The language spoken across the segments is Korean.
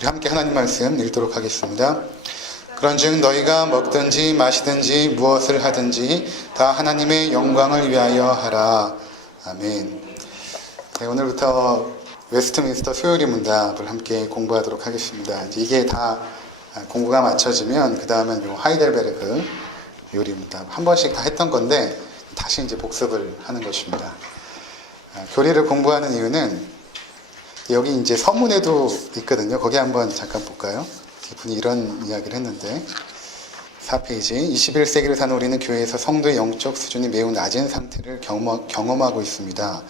우리 함께 하나님 말씀 읽도록 하겠습니다. 그런즉 너희가 먹든지 마시든지 무엇을 하든지 다 하나님의 영광을 위하여 하라. 아멘. 네, 오늘부터 웨스트민스터 소요리 문답을 함께 공부하도록 하겠습니다. 이게 다 공부가 맞춰지면 그 다음은 요 하이델베르그 요리 문답 한 번씩 다 했던 건데 다시 이제 복습을 하는 것입니다. 교리를 공부하는 이유는 여기 이제 서문에도 있거든요. 거기 한번 잠깐 볼까요? 이분이 이런 이야기를 했는데 4페이지 21세기를 사는 우리는 교회에서 성도의 영적 수준이 매우 낮은 상태를 경험하고 있습니다.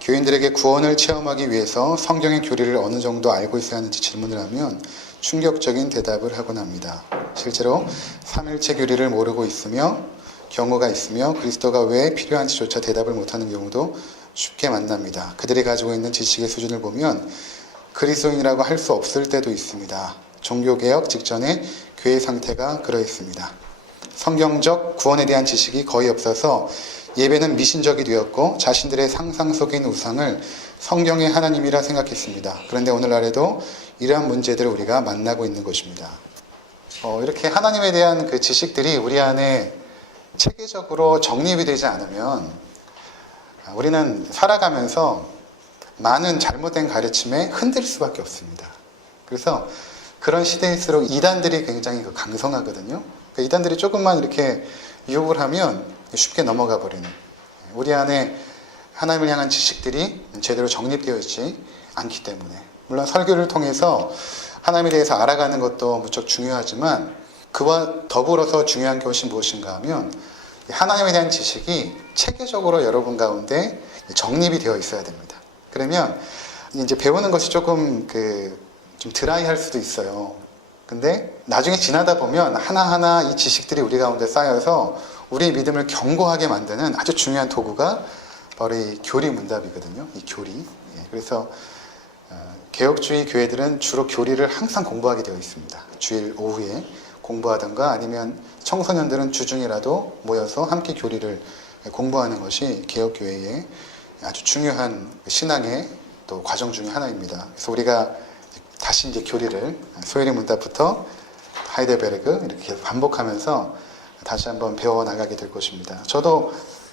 교인들에게 구원을 체험하기 위해서 성경의 교리를 어느 정도 알고 있어야 하는지 질문을 하면 충격적인 대답을 하곤 합니다. 실제로 삼일체 교리를 모르고 있으며 경우가 있으며 그리스도가 왜 필요한지조차 대답을 못하는 경우도 쉽게 만납니다. 그들이 가지고 있는 지식의 수준을 보면 그리스도인이라고 할 수 없을 때도 있습니다. 종교개혁 직전에 교회 상태가 그러했습니다. 성경적 구원에 대한 지식이 거의 없어서 예배는 미신적이 되었고 자신들의 상상 속인 우상을 성경의 하나님이라 생각했습니다. 그런데 오늘날에도 이러한 문제들을 우리가 만나고 있는 것입니다. 이렇게 하나님에 대한 그 지식들이 우리 안에 체계적으로 정립이 되지 않으면 우리는 살아가면서 많은 잘못된 가르침에 흔들 수밖에 없습니다. 그래서 그런 시대일수록 이단들이 굉장히 강성하거든요. 그러니까 이단들이 조금만 이렇게 유혹을 하면 쉽게 넘어가 버리는, 우리 안에 하나님을 향한 지식들이 제대로 정립되어 있지 않기 때문에, 물론 설교를 통해서 하나님에 대해서 알아가는 것도 무척 중요하지만 그와 더불어서 중요한 것이 무엇인가 하면 하나님에 대한 지식이 체계적으로 여러분 가운데 정립이 되어 있어야 됩니다. 그러면 이제 배우는 것이 조금 좀 드라이할 수도 있어요. 근데 나중에 지나다 보면 하나하나 이 지식들이 우리 가운데 쌓여서 우리의 믿음을 견고하게 만드는 아주 중요한 도구가 바로 이 교리 문답이거든요. 이 교리. 그래서 개혁주의 교회들은 주로 교리를 항상 공부하게 되어 있습니다. 주일 오후에 공부하든가 아니면 청소년들은 주중이라도 모여서 함께 교리를 공부하는 것이 개혁교회의 아주 중요한 신앙의 또 과정 중에 하나입니다. 그래서 우리가 다시 이제 교리를 소요리 문답부터 하이델베르그 이렇게 반복하면서 다시 한번 배워 나가게 될 것입니다. 저도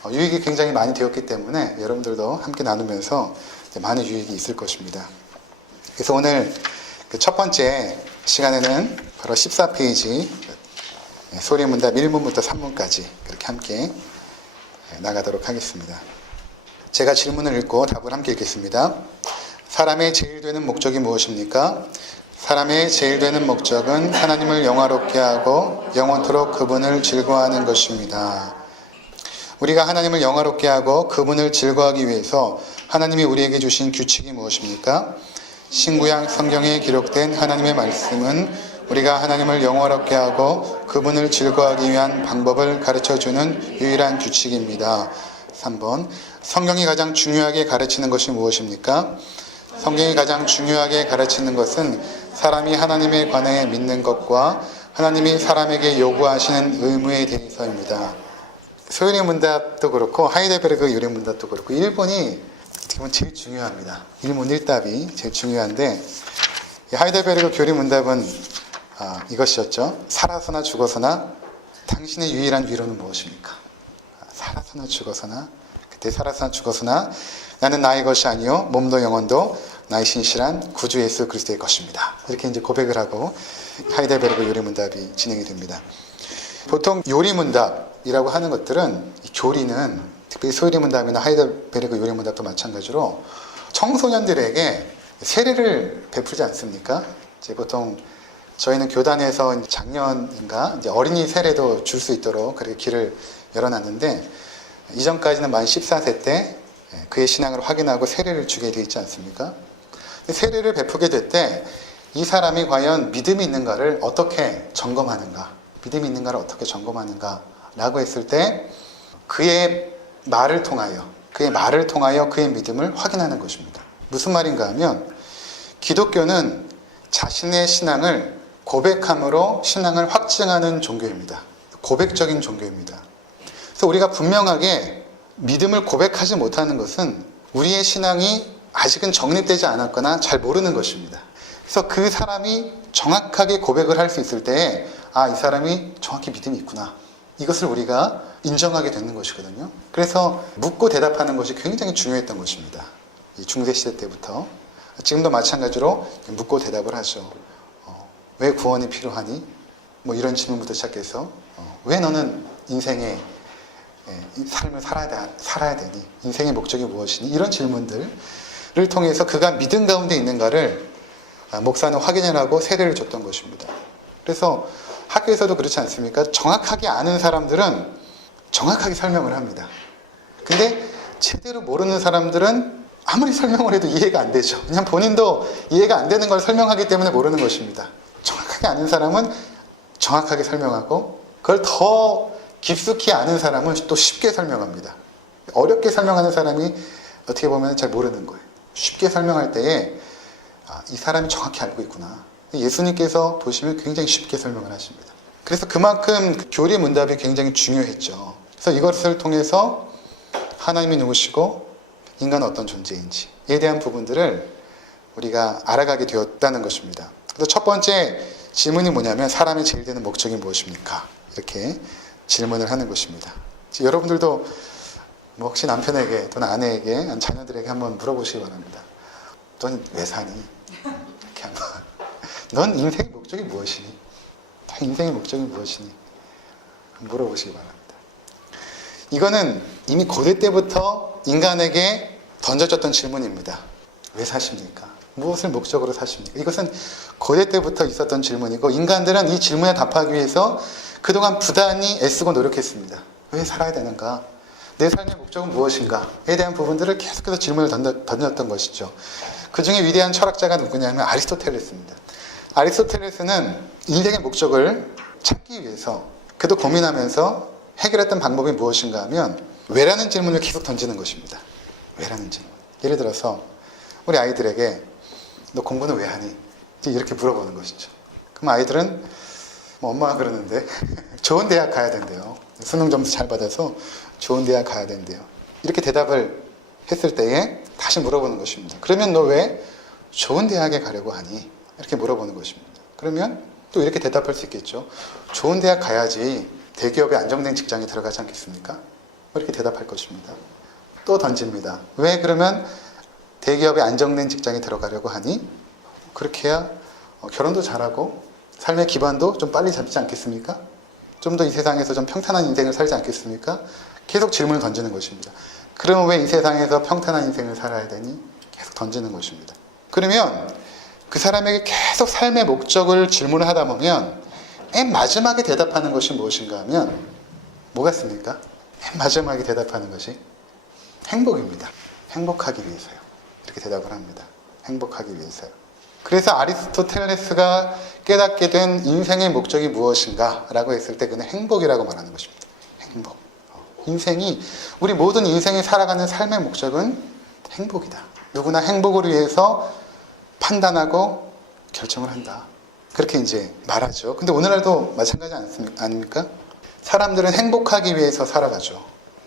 유익이 굉장히 많이 되었기 때문에 여러분들도 함께 나누면서 많은 유익이 있을 것입니다. 그래서 오늘 첫 번째 시간에는 바로 14페이지 소요리 문답 1문부터 3문까지 그렇게 함께 나가도록 하겠습니다. 제가 질문을 읽고 답을 함께 읽겠습니다. 사람의 제일 되는 목적이 무엇입니까? 사람의 제일 되는 목적은 하나님을 영화롭게 하고 영원토록 그분을 즐거워하는 것입니다. 우리가 하나님을 영화롭게 하고 그분을 즐거워하기 위해서 하나님이 우리에게 주신 규칙이 무엇입니까? 신구약 성경에 기록된 하나님의 말씀은 우리가 하나님을 영화롭게 하고 그분을 즐거워하기 위한 방법을 가르쳐주는 유일한 규칙입니다. 3번, 성경이 가장 중요하게 가르치는 것이 무엇입니까? 성경이 가장 중요하게 가르치는 것은 사람이 하나님에 관해 믿는 것과 하나님이 사람에게 요구하시는 의무에 대해서입니다. 소요리 문답도 그렇고 하이델베르그 요리 문답도 그렇고 1번이 어떻게 보면 제일 중요합니다. 1문 1답이 제일 중요한데 하이델베르그 교리 문답은 이것이었죠. 살아서나 죽어서나 당신의 유일한 위로는 무엇입니까? 살아서나 죽어서나, 그때 살아서나 죽어서나 나는 나의 것이 아니요 몸도 영혼도 나의 신실한 구주 예수 그리스도의 것입니다. 이렇게 이제 고백을 하고 하이델베르그 요리 문답이 진행이 됩니다. 보통 요리 문답이라고 하는 것들은 이 교리는 특히 소요리 문답이나 하이델베르그 요리 문답도 마찬가지로 청소년들에게 세례를 베풀지 않습니까? 이제 보통 저희는 교단에서 작년인가 이제 어린이 세례도 줄 수 있도록 그렇게 길을 열어놨는데 이전까지는 만 14세 때 그의 신앙을 확인하고 세례를 주게 되어 있지 않습니까? 세례를 베푸게 될 때 이 사람이 과연 믿음이 있는가를 어떻게 점검하는가, 믿음이 있는가를 어떻게 점검하는가 라고 했을 때 그의 말을 통하여 그의 믿음을 확인하는 것입니다. 무슨 말인가 하면 기독교는 자신의 신앙을 고백함으로 신앙을 확증하는 종교입니다. 고백적인 종교입니다. 그래서 우리가 분명하게 믿음을 고백하지 못하는 것은 우리의 신앙이 아직은 정립되지 않았거나 잘 모르는 것입니다. 그래서 그 사람이 정확하게 고백을 할 수 있을 때에 이 사람이 정확히 믿음이 있구나. 이것을 우리가 인정하게 되는 것이거든요. 그래서 묻고 대답하는 것이 굉장히 중요했던 것입니다. 이 중세시대 때부터. 지금도 마찬가지로 묻고 대답을 하죠. 왜 구원이 필요하니? 뭐 이런 질문부터 시작해서 왜 너는 인생의 삶을 살아야 되니? 인생의 목적이 무엇이니? 이런 질문들을 통해서 그가 믿음 가운데 있는가를 목사는 확인을 하고 세례를 줬던 것입니다. 그래서 학교에서도 그렇지 않습니까? 정확하게 아는 사람들은 정확하게 설명을 합니다. 근데 제대로 모르는 사람들은 아무리 설명을 해도 이해가 안 되죠. 그냥 본인도 이해가 안 되는 걸 설명하기 때문에 모르는 것입니다. 정확하게 아는 사람은 정확하게 설명하고 그걸 더 깊숙이 아는 사람은 또 쉽게 설명합니다. 어렵게 설명하는 사람이 어떻게 보면 잘 모르는 거예요. 쉽게 설명할 때에 이 사람이 정확히 알고 있구나. 예수님께서 보시면 굉장히 쉽게 설명을 하십니다. 그래서 그만큼 교리 문답이 굉장히 중요했죠. 그래서 이것을 통해서 하나님이 누구시고 인간은 어떤 존재인지에 대한 부분들을 우리가 알아가게 되었다는 것입니다. 그래서 첫 번째 질문이 뭐냐면 사람이 제일 되는 목적이 무엇입니까? 이렇게 질문을 하는 것입니다. 여러분들도 뭐 혹시 남편에게 또는 아내에게 자녀들에게 한번 물어보시기 바랍니다. 넌 왜 사니? 이렇게 한번. 넌 인생의 목적이 무엇이니? 인생의 목적이 무엇이니? 물어보시기 바랍니다. 이거는 이미 고대 때부터 인간에게 던져졌던 질문입니다. 왜 사십니까? 무엇을 목적으로 사십니까? 이것은 고대 때부터 있었던 질문이고 인간들은 이 질문에 답하기 위해서 그동안 부단히 애쓰고 노력했습니다. 왜 살아야 되는가? 내 삶의 목적은 무엇인가에 대한 부분들을 계속해서 질문을 던졌던 것이죠. 그 중에 위대한 철학자가 누구냐면 아리스토텔레스입니다. 아리스토텔레스는 인생의 목적을 찾기 위해서 그도 고민하면서 해결했던 방법이 무엇인가 하면 왜라는 질문을 계속 던지는 것입니다. 왜라는 질문. 예를 들어서 우리 아이들에게 너 공부는 왜 하니? 이렇게 물어보는 것이죠. 그럼 아이들은 뭐 엄마가 그러는데 좋은 대학 가야 된대요. 수능 점수 잘 받아서 좋은 대학 가야 된대요. 이렇게 대답을 했을 때에 다시 물어보는 것입니다. 그러면 너 왜 좋은 대학에 가려고 하니? 이렇게 물어보는 것입니다. 그러면 또 이렇게 대답할 수 있겠죠. 좋은 대학 가야지 대기업에 안정된 직장에 들어가지 않겠습니까? 이렇게 대답할 것입니다. 또 던집니다. 왜 그러면 대기업에 안정된 직장에 들어가려고 하니? 그렇게 해야 결혼도 잘하고 삶의 기반도 좀 빨리 잡지 않겠습니까? 좀 더 이 세상에서 좀 평탄한 인생을 살지 않겠습니까? 계속 질문을 던지는 것입니다. 그러면 왜 이 세상에서 평탄한 인생을 살아야 되니? 계속 던지는 것입니다. 그러면 그 사람에게 계속 삶의 목적을 질문을 하다 보면 맨 마지막에 대답하는 것이 무엇인가 하면 뭐 같습니까? 맨 마지막에 대답하는 것이 행복입니다. 행복하기 위해서요. 이렇게 대답을 합니다. 행복하기 위해서요. 그래서 아리스토텔레스가 깨닫게 된 인생의 목적이 무엇인가 라고 했을 때 그는 행복이라고 말하는 것입니다. 행복. 인생이 우리 모든 인생이 살아가는 삶의 목적은 행복이다. 누구나 행복을 위해서 판단하고 결정을 한다. 그렇게 이제 말하죠. 근데 오늘날도 마찬가지 아닙니까? 사람들은 행복하기 위해서 살아가죠.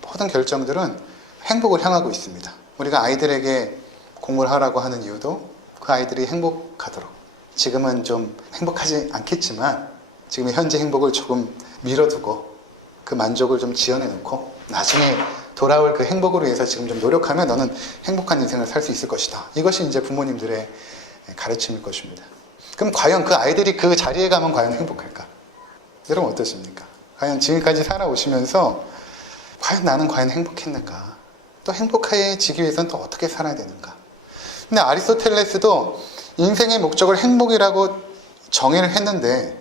모든 결정들은 행복을 향하고 있습니다. 우리가 아이들에게 공부를 하라고 하는 이유도 그 아이들이 행복하도록. 지금은 좀 행복하지 않겠지만 지금의 현재 행복을 조금 미뤄두고 그 만족을 좀 지어내놓고 나중에 돌아올 그 행복을 위해서 지금 좀 노력하면 너는 행복한 인생을 살 수 있을 것이다. 이것이 이제 부모님들의 가르침일 것입니다. 그럼 과연 그 아이들이 그 자리에 가면 과연 행복할까? 여러분 어떠십니까? 과연 지금까지 살아오시면서 과연 나는 과연 행복했는가? 또 행복해지기 위해서는 또 어떻게 살아야 되는가? 근데 아리스토텔레스도 인생의 목적을 행복이라고 정의를 했는데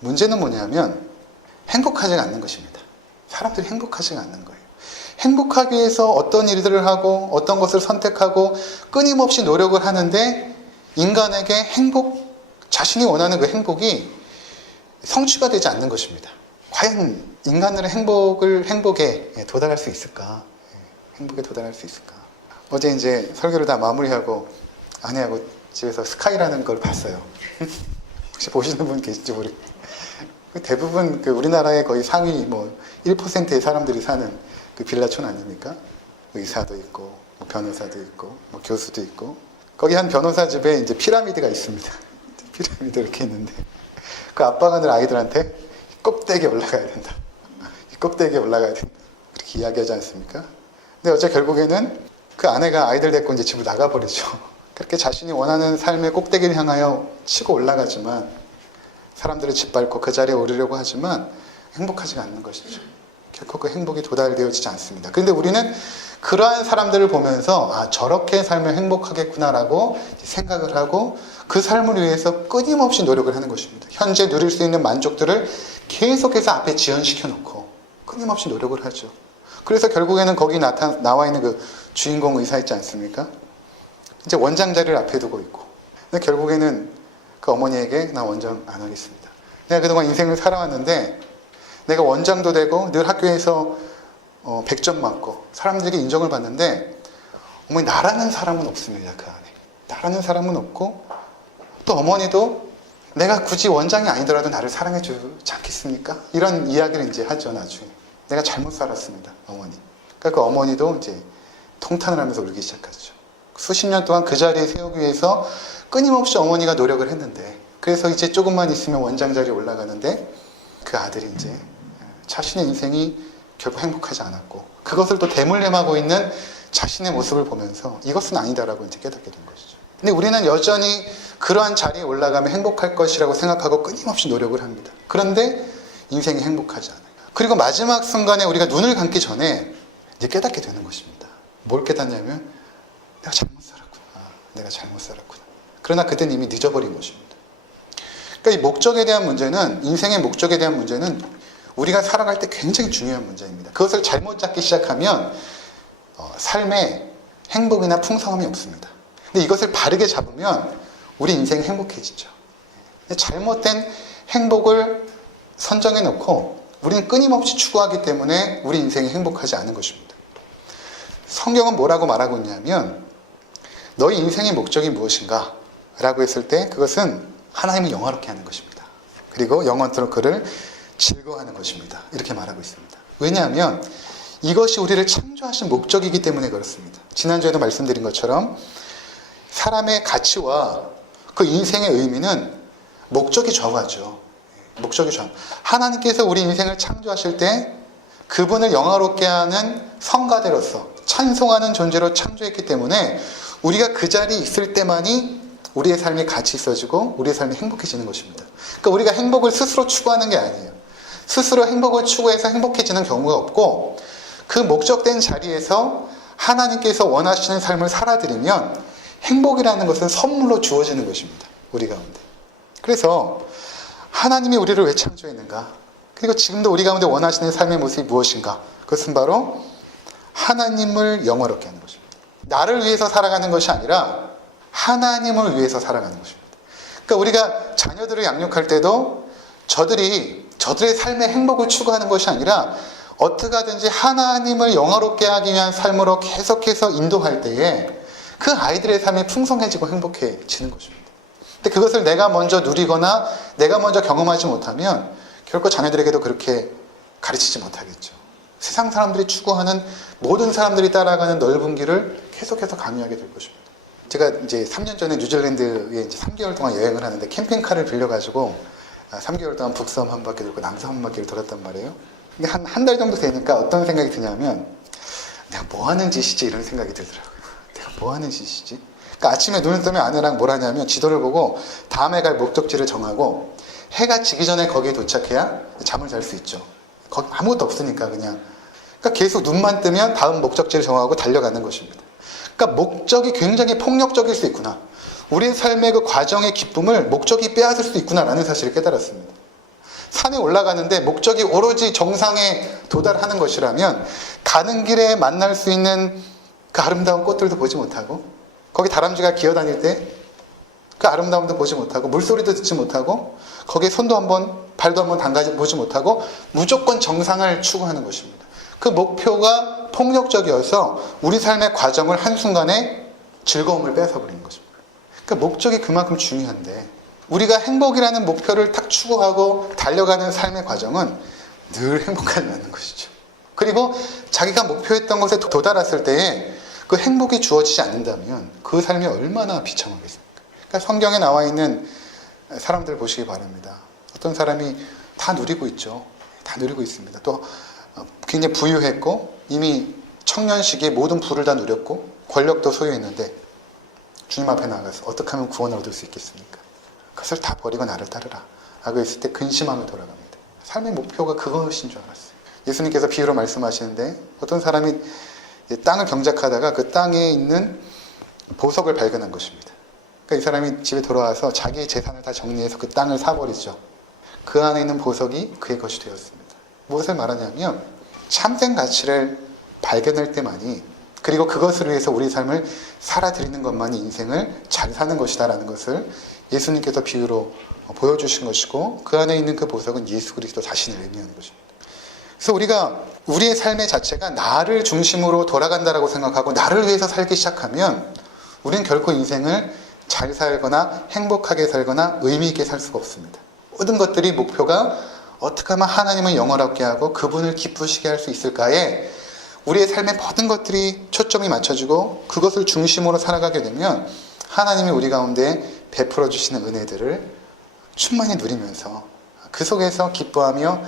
문제는 뭐냐면 행복하지가 않는 것입니다. 사람들이 행복하지가 않는 거예요. 행복하기 위해서 어떤 일들을 하고 어떤 것을 선택하고 끊임없이 노력을 하는데 인간에게 자신이 원하는 그 행복이 성취가 되지 않는 것입니다. 과연 인간들은 행복에 도달할 수 있을까? 행복에 도달할 수 있을까? 어제 이제 설교를 다 마무리하고 아내하고 집에서 스카이라는 걸 봤어요. 혹시 보시는 분 계실지 모르겠어요. 대부분 우리나라의 거의 상위 1%의 사람들이 사는 그 빌라촌 아닙니까? 의사도 있고, 변호사도 있고, 교수도 있고. 거기 한 변호사 집에 이제 피라미드가 있습니다. 피라미드 이렇게 있는데 그 아빠가 늘 아이들한테 꼭대기에 올라가야 된다. 이 꼭대기에 올라가야 된다. 그렇게 이야기하지 않습니까? 근데 어째 결국에는 그 아내가 아이들 데리고 이제 집을 나가버리죠. 그렇게 자신이 원하는 삶의 꼭대기를 향하여 치고 올라가지만 사람들을 짓밟고 그 자리에 오르려고 하지만 행복하지가 않는 것이죠. 결코 그 행복이 도달되어지지 않습니다. 그런데 우리는 그러한 사람들을 보면서 아, 저렇게 살면 행복하겠구나라고 생각을 하고 그 삶을 위해서 끊임없이 노력을 하는 것입니다. 현재 누릴 수 있는 만족들을 계속해서 앞에 지연시켜 놓고 끊임없이 노력을 하죠. 그래서 결국에는 거기 나와 있는 그 주인공 의사 있지 않습니까? 이제 원장 자리를 앞에 두고 있고, 근데 결국에는 그 어머니에게 나 원장 안 하겠습니다. 내가 그동안 인생을 살아왔는데 내가 원장도 되고 늘 학교에서 100점 맞고 사람들에게 인정을 받는데 어머니 나라는 사람은 없습니다. 그 안에 나라는 사람은 없고 또 어머니도 내가 굳이 원장이 아니더라도 나를 사랑해 주지 않겠습니까? 이런 이야기를 이제 하죠. 나중에 내가 잘못 살았습니다. 어머니. 그러니까 그 어머니도 이제 통탄을 하면서 울기 시작하죠. 수십 년 동안 그 자리에 세우기 위해서 끊임없이 어머니가 노력을 했는데 그래서 이제 조금만 있으면 원장 자리에 올라가는데 그 아들이 이제 자신의 인생이 결국 행복하지 않았고 그것을 또 대물림하고 있는 자신의 모습을 보면서 이것은 아니다라고 이제 깨닫게 된 것이죠. 근데 우리는 여전히 그러한 자리에 올라가면 행복할 것이라고 생각하고 끊임없이 노력을 합니다. 그런데 인생이 행복하지 않아요. 그리고 마지막 순간에 우리가 눈을 감기 전에 이제 깨닫게 되는 것입니다. 뭘 깨닫냐면 내가 잘못 살았구나. 내가 잘못 살았구나. 그러나 그때는 이미 늦어버린 것입니다. 그러니까 이 목적에 대한 문제는 인생의 목적에 대한 문제는 우리가 살아갈 때 굉장히 중요한 문제입니다. 그것을 잘못 잡기 시작하면 삶에 행복이나 풍성함이 없습니다. 근데 이것을 바르게 잡으면 우리 인생이 행복해지죠. 잘못된 행복을 선정해 놓고 우리는 끊임없이 추구하기 때문에 우리 인생이 행복하지 않은 것입니다. 성경은 뭐라고 말하고 있냐면 너희 인생의 목적이 무엇인가? 라고 했을 때 그것은 하나님을 영화롭게 하는 것입니다. 그리고 영원토록 그를 즐거워하는 것입니다. 이렇게 말하고 있습니다. 왜냐하면 이것이 우리를 창조하신 목적이기 때문에 그렇습니다. 지난주에도 말씀드린 것처럼 사람의 가치와 그 인생의 의미는 목적이 좌우하죠. 목적이 좌우. 하나님께서 우리 인생을 창조하실 때 그분을 영화롭게 하는 성가대로서 찬송하는 존재로 창조했기 때문에 우리가 그 자리에 있을 때만이 우리의 삶이 가치 있어지고 우리의 삶이 행복해지는 것입니다. 그러니까 우리가 행복을 스스로 추구하는 게 아니에요. 스스로 행복을 추구해서 행복해지는 경우가 없고 그 목적된 자리에서 하나님께서 원하시는 삶을 살아들이면 행복이라는 것은 선물로 주어지는 것입니다. 우리 가운데. 그래서 하나님이 우리를 왜 창조했는가? 그리고 지금도 우리 가운데 원하시는 삶의 모습이 무엇인가? 그것은 바로 하나님을 영화롭게 하는 것입니다. 나를 위해서 살아가는 것이 아니라 하나님을 위해서 살아가는 것입니다. 그러니까 우리가 자녀들을 양육할 때도 저들의 삶의 행복을 추구하는 것이 아니라 어떻게 하든지 하나님을 영화롭게 하기 위한 삶으로 계속해서 인도할 때에 그 아이들의 삶이 풍성해지고 행복해지는 것입니다. 근데 그것을 내가 먼저 누리거나 내가 먼저 경험하지 못하면 결코 자녀들에게도 그렇게 가르치지 못하겠죠. 세상 사람들이 추구하는 모든 사람들이 따라가는 넓은 길을 계속해서 강요하게 될 것입니다. 제가 이제 3년 전에 뉴질랜드에 이제 3개월 동안 여행을 하는데 캠핑카를 빌려가지고 3개월 동안 북섬 한 바퀴 돌고 남섬 한 바퀴를 돌았단 말이에요. 근데 한 달 정도 되니까 어떤 생각이 드냐면 내가 뭐 하는 짓이지 이런 생각이 들더라고요. 내가 뭐 하는 짓이지? 그러니까 아침에 눈을 뜨면 아내랑 뭘 하냐면 지도를 보고 다음에 갈 목적지를 정하고 해가 지기 전에 거기에 도착해야 잠을 잘 수 있죠. 거기 아무것도 없으니까 그냥. 그러니까 계속 눈만 뜨면 다음 목적지를 정하고 달려가는 것입니다. 그러니까 목적이 굉장히 폭력적일 수 있구나. 우리 삶의 그 과정의 기쁨을 목적이 빼앗을 수 있구나라는 사실을 깨달았습니다. 산에 올라가는데 목적이 오로지 정상에 도달하는 것이라면 가는 길에 만날 수 있는 그 아름다운 꽃들도 보지 못하고 거기 다람쥐가 기어다닐 때 그 아름다움도 보지 못하고 물소리도 듣지 못하고 거기에 손도 한번 발도 한번 담가보지 못하고 무조건 정상을 추구하는 것입니다. 그 목표가 폭력적이어서 우리 삶의 과정을 한순간에 즐거움을 뺏어버리는 것입니다. 그러니까 목적이 그만큼 중요한데 우리가 행복이라는 목표를 딱 추구하고 달려가는 삶의 과정은 늘 행복하지 않는 것이죠. 그리고 자기가 목표했던 것에 도달했을 때에 그 행복이 주어지지 않는다면 그 삶이 얼마나 비참하겠습니까? 그러니까 성경에 나와 있는 사람들 보시기 바랍니다. 어떤 사람이 다 누리고 있죠. 다 누리고 있습니다. 또 굉장히 부유했고 이미 청년 시기에 모든 부를 다 누렸고 권력도 소유했는데 주님 앞에 나가서 어떻게 하면 구원을 얻을 수 있겠습니까? 그것을 다 버리고 나를 따르라 하고 있을 때 근심하며 돌아갑니다. 삶의 목표가 그것인 줄 알았어요. 예수님께서 비유로 말씀하시는데 어떤 사람이 땅을 경작하다가 그 땅에 있는 보석을 발견한 것입니다. 그러니까 이 사람이 집에 돌아와서 자기의 재산을 다 정리해서 그 땅을 사버리죠. 그 안에 있는 보석이 그의 것이 되었습니다. 무엇을 말하냐면 참된 가치를 발견할 때만이, 그리고 그것을 위해서 우리 삶을 살아드리는 것만이 인생을 잘 사는 것이다라는 것을 예수님께서 비유로 보여주신 것이고, 그 안에 있는 그 보석은 예수 그리스도 자신을 의미하는 것입니다. 그래서 우리가 우리의 삶의 자체가 나를 중심으로 돌아간다라고 생각하고 나를 위해서 살기 시작하면 우리는 결코 인생을 잘 살거나 행복하게 살거나 의미 있게 살 수가 없습니다. 모든 것들이 목표가 어떻게 하면 하나님을 영원하게 하고 그분을 기쁘시게 할 수 있을까에 우리의 삶의 모든 것들이 초점이 맞춰지고 그것을 중심으로 살아가게 되면 하나님이 우리 가운데 베풀어 주시는 은혜들을 충만히 누리면서 그 속에서 기뻐하며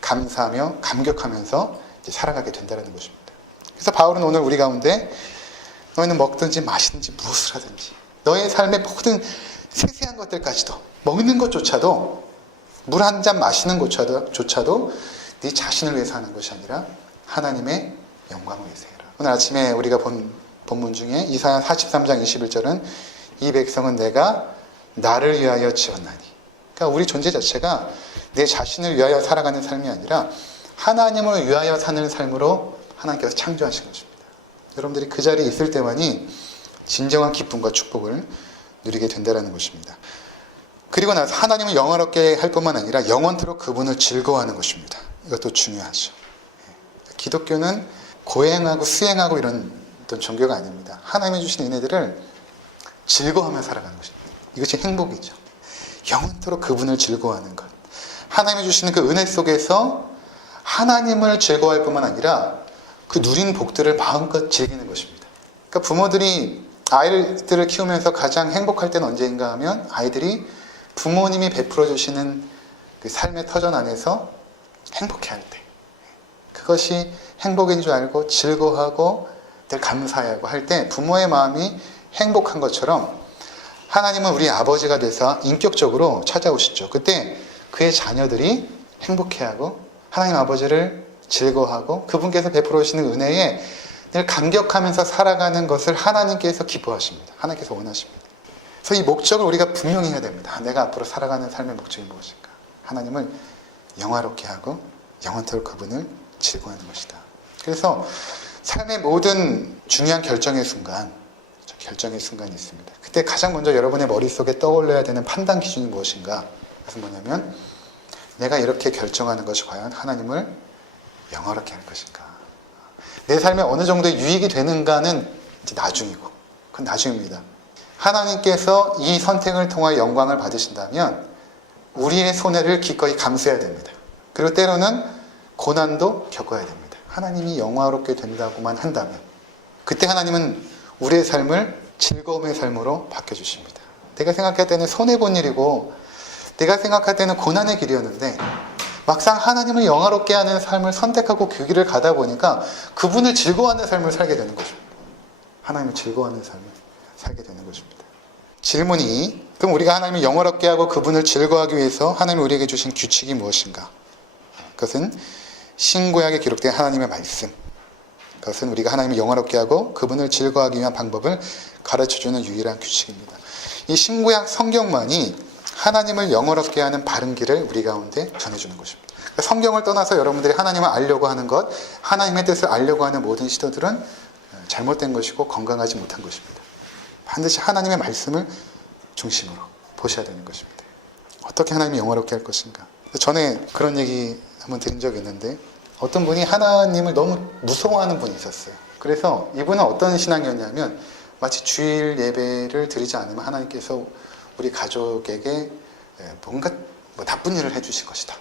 감사하며 감격하면서 이제 살아가게 된다는 것입니다. 그래서 바울은 오늘 우리 가운데 너희는 먹든지 마시든지 무엇을 하든지 너의 삶의 모든 세세한 것들까지도, 먹는 것조차도, 물 한 잔 마시는 것조차도 네 자신을 위해서 하는 것이 아니라 하나님의 영광을 위해서 해라. 오늘 아침에 우리가 본 본문 중에 이사야 43장 21절은 이 백성은 내가 나를 위하여 지었나니, 그러니까 우리 존재 자체가 내 자신을 위하여 살아가는 삶이 아니라 하나님을 위하여 사는 삶으로 하나님께서 창조하신 것입니다. 여러분들이 그 자리에 있을 때만이 진정한 기쁨과 축복을 누리게 된다는 것입니다. 그리고 나서 하나님을 영원롭게 할 뿐만 아니라 영원토록 그분을 즐거워하는 것입니다. 이것도 중요하죠. 기독교는 고행하고 수행하고 이런 어떤 종교가 아닙니다. 하나님이 주신 은혜들을 즐거워하며 살아가는 것입니다. 이것이 행복이죠. 영원토록 그분을 즐거워하는 것. 하나님이 주시는 그 은혜 속에서 하나님을 즐거워할 뿐만 아니라 그 누린 복들을 마음껏 즐기는 것입니다. 그러니까 부모들이 아이들을 키우면서 가장 행복할 때는 언제인가 하면 아이들이 부모님이 베풀어 주시는 그 삶의 터전 안에서 행복해할 때, 그것이 행복인 줄 알고 즐거워하고 늘 감사하고 할 때 부모의 마음이 행복한 것처럼 하나님은 우리 아버지가 돼서 인격적으로 찾아오시죠. 그때 그의 자녀들이 행복해하고 하나님 아버지를 즐거워하고 그분께서 베풀어 주시는 은혜에 늘 감격하면서 살아가는 것을 하나님께서 기뻐하십니다. 하나님께서 원하십니다. 그래서 이 목적을 우리가 분명히 해야 됩니다. 내가 앞으로 살아가는 삶의 목적이 무엇인가? 하나님을 영화롭게 하고 영원토록 그분을 즐거워하는 것이다. 그래서 삶의 모든 중요한 결정의 순간이 있습니다. 그때 가장 먼저 여러분의 머릿속에 떠올려야 되는 판단 기준이 무엇인가? 그것은 뭐냐면 내가 이렇게 결정하는 것이 과연 하나님을 영화롭게 할 것인가? 내 삶에 어느 정도의 유익이 되는가는 이제 나중이고, 그건 나중입니다. 하나님께서 이 선택을 통하여 영광을 받으신다면 우리의 손해를 기꺼이 감수해야 됩니다. 그리고 때로는 고난도 겪어야 됩니다. 하나님이 영화롭게 된다고만 한다면 그때 하나님은 우리의 삶을 즐거움의 삶으로 바뀌어주십니다. 내가 생각할 때는 손해본 일이고 내가 생각할 때는 고난의 길이었는데 막상 하나님을 영화롭게 하는 삶을 선택하고 그 길을 가다 보니까 그분을 즐거워하는 삶을 살게 되는 것입니다. 하나님을 즐거워하는 삶을 살게 되는 것입니다. 질문이, 그럼 우리가 하나님을 영화롭게 하고 그분을 즐거워하기 위해서 하나님이 우리에게 주신 규칙이 무엇인가? 그것은 신구약에 기록된 하나님의 말씀, 그것은 우리가 하나님을 영화롭게 하고 그분을 즐거워하기 위한 방법을 가르쳐주는 유일한 규칙입니다. 이 신구약 성경만이 하나님을 영화롭게 하는 바른 길을 우리 가운데 전해주는 것입니다. 그러니까 성경을 떠나서 여러분들이 하나님을 알려고 하는 것, 하나님의 뜻을 알려고 하는 모든 시도들은 잘못된 것이고 건강하지 못한 것입니다. 반드시 하나님의 말씀을 중심으로 보셔야 되는 것입니다. 어떻게 하나님이 영화롭게 할 것인가? 전에 그런 얘기 한번 드린 적이 있는데 어떤 분이 하나님을 너무 무서워하는 분이 있었어요. 그래서 이분은 어떤 신앙이었냐면 마치 주일 예배를 드리지 않으면 하나님께서 우리 가족에게 뭔가 나쁜 일을 해주실 것이다.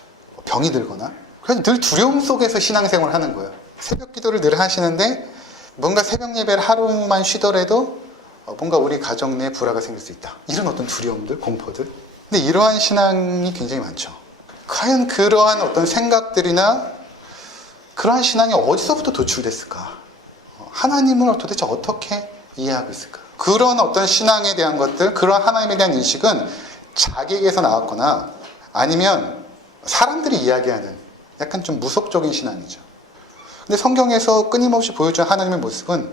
병이 들거나. 그래서 늘 두려움 속에서 신앙생활을 하는 거예요. 새벽 기도를 늘 하시는데 뭔가 새벽 예배를 하루만 쉬더라도 뭔가 우리 가정 내에 불화가 생길 수 있다. 이런 어떤 두려움들, 공포들. 근데 이러한 신앙이 굉장히 많죠. 과연 그러한 어떤 생각들이나 그러한 신앙이 어디서부터 도출됐을까? 하나님을 도대체 어떻게 이해하고 있을까? 그런 어떤 신앙에 대한 것들, 그런 하나님에 대한 인식은 자기에게서 나왔거나 아니면 사람들이 이야기하는 약간 좀 무속적인 신앙이죠. 근데 성경에서 끊임없이 보여준 하나님의 모습은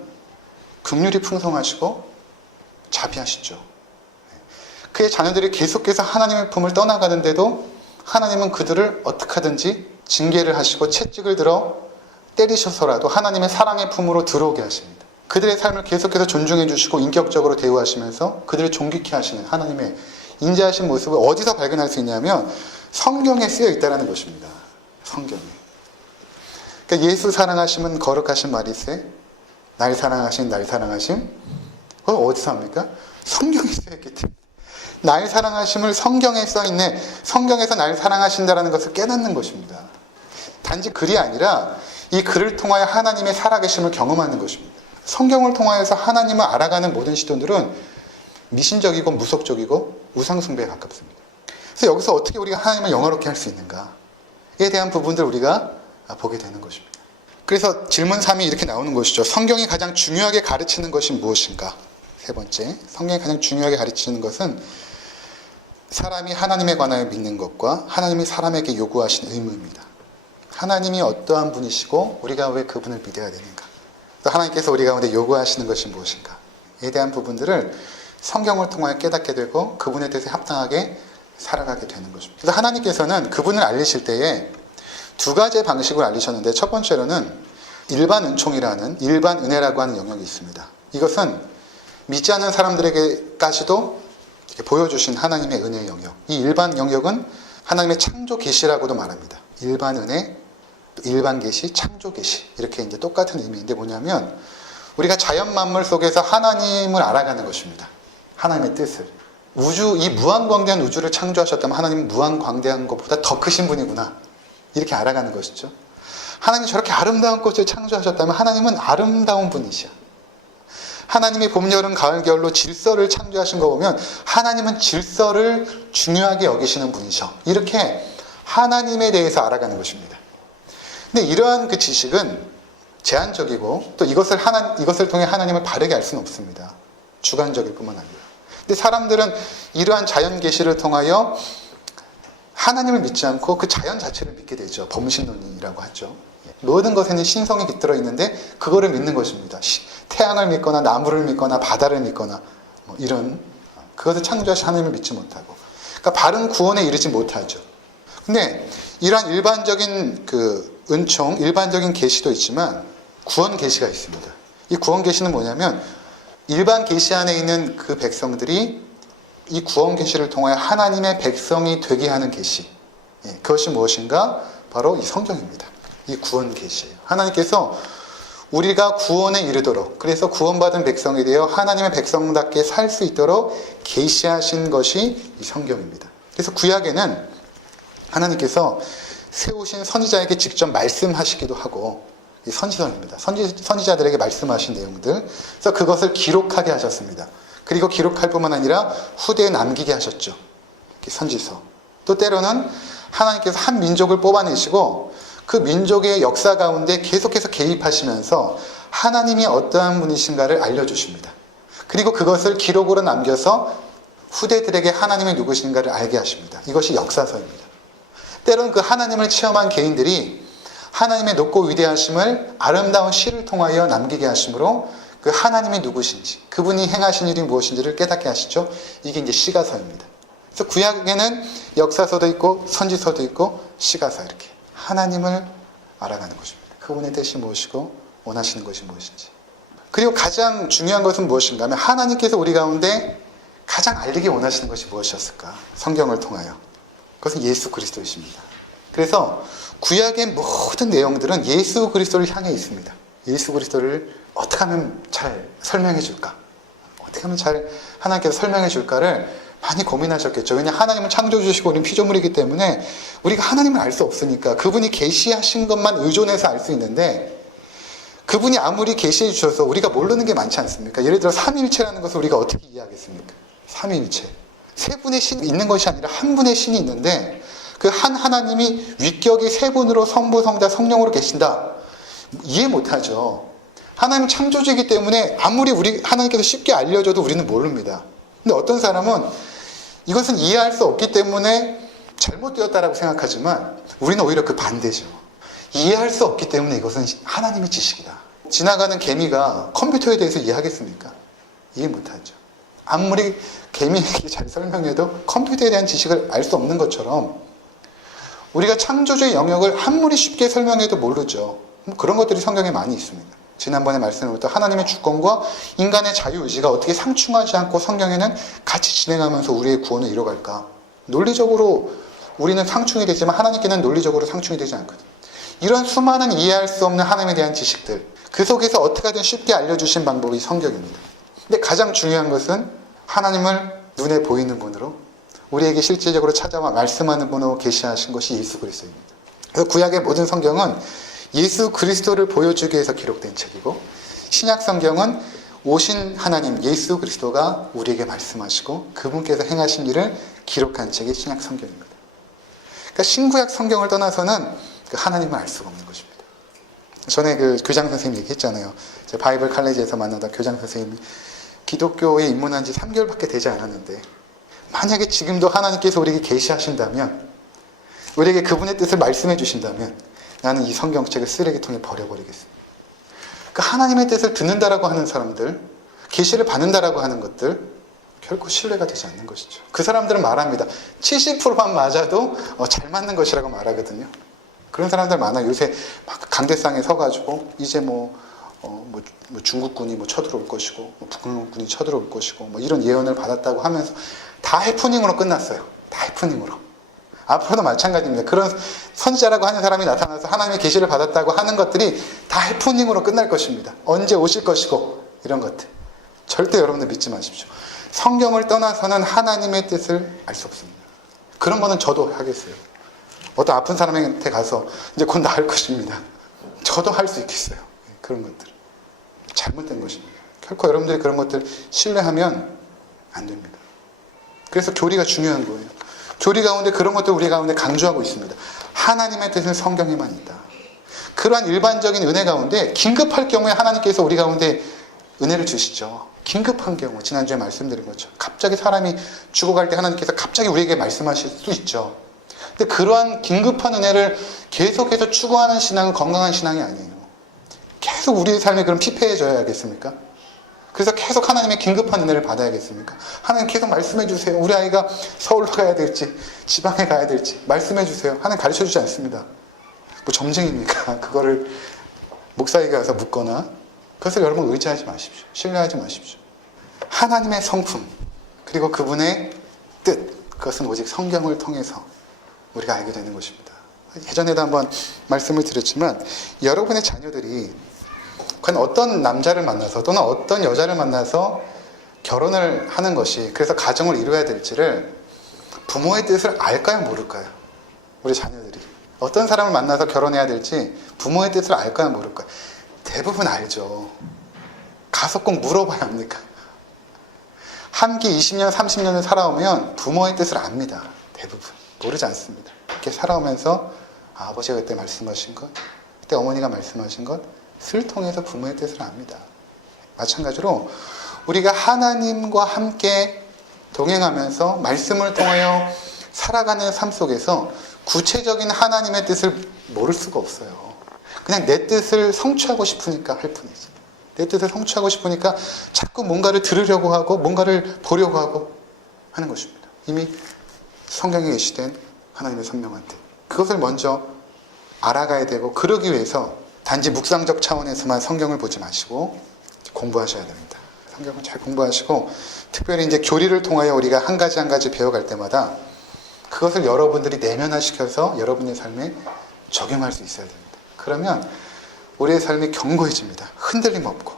긍휼이 풍성하시고 자비하시죠. 그의 자녀들이 계속해서 하나님의 품을 떠나가는데도 하나님은 그들을 어떻게 하든지 징계를 하시고 채찍을 들어 때리셔서라도 하나님의 사랑의 품으로 들어오게 하십니다. 그들의 삶을 계속해서 존중해 주시고 인격적으로 대우하시면서 그들을 존귀케 하시는 하나님의 인자하신 모습을 어디서 발견할 수 있냐면 성경에 쓰여 있다는 것입니다. 성경에. 그러니까 예수 사랑하심은 거룩하신 말이세, 날 사랑하심, 날 사랑하심. 그걸 어디서 합니까? 성경에 쓰여 있기 때문에. 날 사랑하심을 성경에 써있네. 성경에서 날 사랑하신다는 것을 깨닫는 것입니다. 단지 글이 아니라 이 글을 통하여 하나님의 살아계심을 경험하는 것입니다. 성경을 통하여서 하나님을 알아가는 모든 시도들은 미신적이고 무속적이고 우상숭배에 가깝습니다. 그래서 여기서 어떻게 우리가 하나님을 영화롭게 할 수 있는가에 대한 부분들 우리가 보게 되는 것입니다. 그래서 질문 3이 이렇게 나오는 것이죠. 성경이 가장 중요하게 가르치는 것이 무엇인가? 세 번째, 성경이 가장 중요하게 가르치는 것은 사람이 하나님에 관하여 믿는 것과 하나님이 사람에게 요구하신 의무입니다. 하나님이 어떠한 분이시고 우리가 왜 그분을 믿어야 되는가? 또 하나님께서 우리 가운데 요구하시는 것이 무엇인가에 대한 부분들을 성경을 통하여 깨닫게 되고 그분에 대해서 합당하게 살아가게 되는 것입니다. 그래서 하나님께서는 그분을 알리실 때에 두 가지의 방식으로 알리셨는데 첫 번째로는 일반 은총이라는 일반 은혜라고 하는 영역이 있습니다. 이것은 믿지 않는 사람들에게까지도 보여주신 하나님의 은혜의 영역. 이 일반 영역은 하나님의 창조 계시라고도 말합니다. 일반 은혜, 일반 계시, 창조 계시 이렇게 이제 똑같은 의미인데 뭐냐면 우리가 자연 만물 속에서 하나님을 알아가는 것입니다. 하나님의 뜻을. 우주, 이 무한광대한 우주를 창조하셨다면 하나님은 무한광대한 것보다 더 크신 분이구나. 이렇게 알아가는 것이죠. 하나님이 저렇게 아름다운 꽃을 창조하셨다면 하나님은 아름다운 분이시야. 하나님이 봄, 여름, 가을, 겨울로 질서를 창조하신 거 보면 하나님은 질서를 중요하게 여기시는 분이셔. 이렇게 하나님에 대해서 알아가는 것입니다. 근데 이러한 그 지식은 제한적이고 또 이것을 통해 하나님을 바르게 알 수는 없습니다. 주관적일 뿐만 아니라. 근데 사람들은 이러한 자연 계시를 통하여 하나님을 믿지 않고 그 자연 자체를 믿게 되죠. 범신론이라고 하죠. 모든 것에는 신성이 깃들어 있는데 그거를 믿는 것입니다. 태양을 믿거나 나무를 믿거나 바다를 믿거나 뭐 이런 그것을 창조하신 하나님을 믿지 못하고 그러니까 바른 구원에 이르지 못하죠. 근데 이러한 일반적인 그 은총, 일반적인 계시도 있지만 구원 계시가 있습니다. 이 구원 계시는 뭐냐면 일반 계시 안에 있는 그 백성들이 이 구원 계시를 통하여 하나님의 백성이 되게 하는 계시. 그것이 무엇인가? 바로 이 성경입니다. 이 구원 계시예요. 하나님께서 우리가 구원에 이르도록 그래서 구원받은 백성이 되어 하나님의 백성답게 살 수 있도록 계시하신 것이 이 성경입니다. 그래서 구약에는 하나님께서 세우신 선지자에게 직접 말씀하시기도 하고 이 선지서입니다. 선지자들에게 말씀하신 내용들. 그래서 그것을 기록하게 하셨습니다. 그리고 기록할 뿐만 아니라 후대에 남기게 하셨죠. 선지서. 또 때로는 하나님께서 한 민족을 뽑아내시고 그 민족의 역사 가운데 계속해서 개입하시면서 하나님이 어떠한 분이신가를 알려주십니다. 그리고 그것을 기록으로 남겨서 후대들에게 하나님이 누구신가를 알게 하십니다. 이것이 역사서입니다. 때로는 그 하나님을 체험한 개인들이 하나님의 높고 위대하심을 아름다운 시를 통하여 남기게 하심으로 그 하나님이 누구신지, 그분이 행하신 일이 무엇인지를 깨닫게 하시죠. 이게 이제 시가서입니다. 그래서 구약에는 역사서도 있고 선지서도 있고 시가서 이렇게 하나님을 알아가는 것입니다. 그분의 뜻이 무엇이고 원하시는 것이 무엇인지. 그리고 가장 중요한 것은 무엇인가 하면 하나님께서 우리 가운데 가장 알리기 원하시는 것이 무엇이었을까? 성경을 통하여. 그것은 예수 그리스도이십니다. 그래서 구약의 모든 내용들은 예수 그리스도를 향해 있습니다. 예수 그리스도를 어떻게 하면 잘 설명해 줄까? 어떻게 하면 잘 하나님께서 설명해 줄까를 많이 고민하셨겠죠. 왜냐하면 하나님은 창조해 주시고 우리는 피조물이기 때문에 우리가 하나님을 알 수 없으니까 그분이 계시하신 것만 의존해서 알 수 있는데 그분이 아무리 계시해 주셔서 우리가 모르는 게 많지 않습니까? 예를 들어 삼위일체라는 것을 우리가 어떻게 이해하겠습니까? 삼위일체. 세 분의 신이 있는 것이 아니라 한 분의 신이 있는데 그 한 하나님이 위격이 세 분으로 성부, 성자, 성령으로 계신다. 이해 못하죠. 하나님 창조주이기 때문에 아무리 하나님께서 쉽게 알려줘도 우리는 모릅니다. 근데 어떤 사람은 이것은 이해할 수 없기 때문에 잘못되었다라고 생각하지만 우리는 오히려 그 반대죠. 이해할 수 없기 때문에 이것은 하나님의 지식이다. 지나가는 개미가 컴퓨터에 대해서 이해하겠습니까? 이해 못하죠. 아무리 개미에게 잘 설명해도 컴퓨터에 대한 지식을 알 수 없는 것처럼 우리가 창조주의 영역을 아무리 쉽게 설명해도 모르죠. 그런 것들이 성경에 많이 있습니다. 지난번에 말씀드렸던 하나님의 주권과 인간의 자유의지가 어떻게 상충하지 않고 성경에는 같이 진행하면서 우리의 구원을 이뤄갈까. 논리적으로 우리는 상충이 되지만 하나님께는 논리적으로 상충이 되지 않거든요. 이런 수많은 이해할 수 없는 하나님에 대한 지식들, 그 속에서 어떻게든 쉽게 알려주신 방법이 성경입니다. 근데 가장 중요한 것은 하나님을 눈에 보이는 분으로 우리에게 실제적으로 찾아와 말씀하는 분으로 계시하신 것이 예수 그리스도입니다. 그래서 구약의 모든 성경은 예수 그리스도를 보여주기 위해서 기록된 책이고 신약 성경은 오신 하나님 예수 그리스도가 우리에게 말씀하시고 그분께서 행하신 일을 기록한 책이 신약 성경입니다. 그러니까 신구약 성경을 떠나서는 그 하나님을 알 수가 없는 것입니다. 전에 그 교장 선생님 얘기했잖아요. 제 바이블 칼리지에서 만나던 교장 선생님이 기독교에 입문한 지 3개월밖에 되지 않았는데 만약에 지금도 하나님께서 우리에게 계시하신다면 우리에게 그분의 뜻을 말씀해 주신다면 나는 이 성경책을 쓰레기통에 버려버리겠습니다. 그 하나님의 뜻을 듣는다라고 하는 사람들, 계시를 받는다라고 하는 것들 결코 신뢰가 되지 않는 것이죠. 그 사람들은 말합니다. 70%만 맞아도 잘 맞는 것이라고 말하거든요. 그런 사람들 많아요. 요새 막 강대상에 서가지고 이제 중국군이 쳐들어올 것이고 북한군이 쳐들어올 것이고 이런 예언을 받았다고 하면서 다 해프닝으로 끝났어요. 다 해프닝으로. 앞으로도 마찬가지입니다. 그런 선지자라고 하는 사람이 나타나서 하나님의 계시를 받았다고 하는 것들이 다 해프닝으로 끝날 것입니다. 언제 오실 것이고 이런 것들. 절대 여러분들 믿지 마십시오. 성경을 떠나서는 하나님의 뜻을 알 수 없습니다. 그런 거는 저도 하겠어요. 어떤 아픈 사람한테 가서 이제 곧 나을 것입니다. 저도 할 수 있겠어요. 그런 것들. 잘못된 것입니다. 결코 여러분들이 그런 것들 신뢰하면 안 됩니다. 그래서 교리가 중요한 거예요. 교리 가운데 그런 것들 우리 가운데 강조하고 있습니다. 하나님의 뜻은 성경에만 있다. 그러한 일반적인 은혜 가운데 긴급할 경우에 하나님께서 우리 가운데 은혜를 주시죠. 긴급한 경우, 지난주에 말씀드린 거죠. 갑자기 사람이 죽어갈 때 하나님께서 갑자기 우리에게 말씀하실 수 있죠. 근데 그러한 긴급한 은혜를 계속해서 추구하는 신앙은 건강한 신앙이 아니에요. 계속 우리의 삶이 그럼 피폐해져야겠습니까? 그래서 계속 하나님의 긴급한 은혜를 받아야겠습니까? 하나님 계속 말씀해 주세요. 우리 아이가 서울로 가야 될지 지방에 가야 될지 말씀해 주세요. 하나님 가르쳐 주지 않습니다. 점쟁입니까? 그거를 목사에게 가서 묻거나 그것을 여러분 의지하지 마십시오. 신뢰하지 마십시오. 하나님의 성품 그리고 그분의 뜻 그것은 오직 성경을 통해서 우리가 알게 되는 것입니다. 예전에도 한번 말씀을 드렸지만 여러분의 자녀들이 과연 어떤 남자를 만나서 또는 어떤 여자를 만나서 결혼을 하는 것이 그래서 가정을 이루어야 될지를 부모의 뜻을 알까요 모를까요? 우리 자녀들이 어떤 사람을 만나서 결혼해야 될지 부모의 뜻을 알까요 모를까요? 대부분 알죠. 가서 꼭 물어봐야 합니까? 함께 20년 30년을 살아오면 부모의 뜻을 압니다. 대부분 모르지 않습니다. 이렇게 살아오면서 아버지가 그때 말씀하신 것 그때 어머니가 말씀하신 것을 통해서 부모의 뜻을 압니다. 마찬가지로 우리가 하나님과 함께 동행하면서 말씀을 통하여 살아가는 삶 속에서 구체적인 하나님의 뜻을 모를 수가 없어요. 그냥 내 뜻을 성취하고 싶으니까 할 뿐이지. 내 뜻을 성취하고 싶으니까 자꾸 뭔가를 들으려고 하고 뭔가를 보려고 하고 하는 것입니다. 이미 성경에 게시된 하나님의 선명한 뜻. 그것을 먼저 알아가야 되고 그러기 위해서 단지 묵상적 차원에서만 성경을 보지 마시고 공부하셔야 됩니다. 성경을 잘 공부하시고 특별히 이제 교리를 통하여 우리가 한 가지 한 가지 배워갈 때마다 그것을 여러분들이 내면화시켜서 여러분의 삶에 적용할 수 있어야 됩니다. 그러면 우리의 삶이 견고해집니다. 흔들림 없고.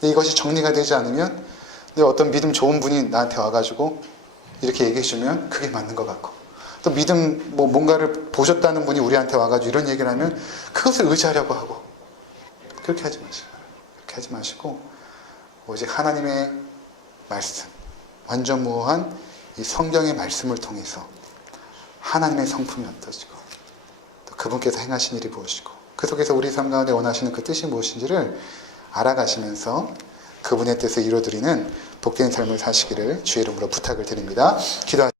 근데 이것이 정리가 되지 않으면 어떤 믿음 좋은 분이 나한테 와가지고 이렇게 얘기해 주면 그게 맞는 것 같고 또 믿음 뭔가를 보셨다는 분이 우리한테 와가지고 이런 얘기를 하면 그것을 의지하려고 하고 그렇게 하지 마시고 그렇게 하지 마시고 오직 하나님의 말씀 완전무한 이 성경의 말씀을 통해서 하나님의 성품이 어떠시고 또 그분께서 행하신 일이 무엇이고 그 속에서 우리 삶 가운데 원하시는 그 뜻이 무엇인지를 알아가시면서 그분의 뜻을 이루어드리는 복된 삶을 사시기를 주의 이름으로 부탁을 드립니다. 기도하시겠습니다.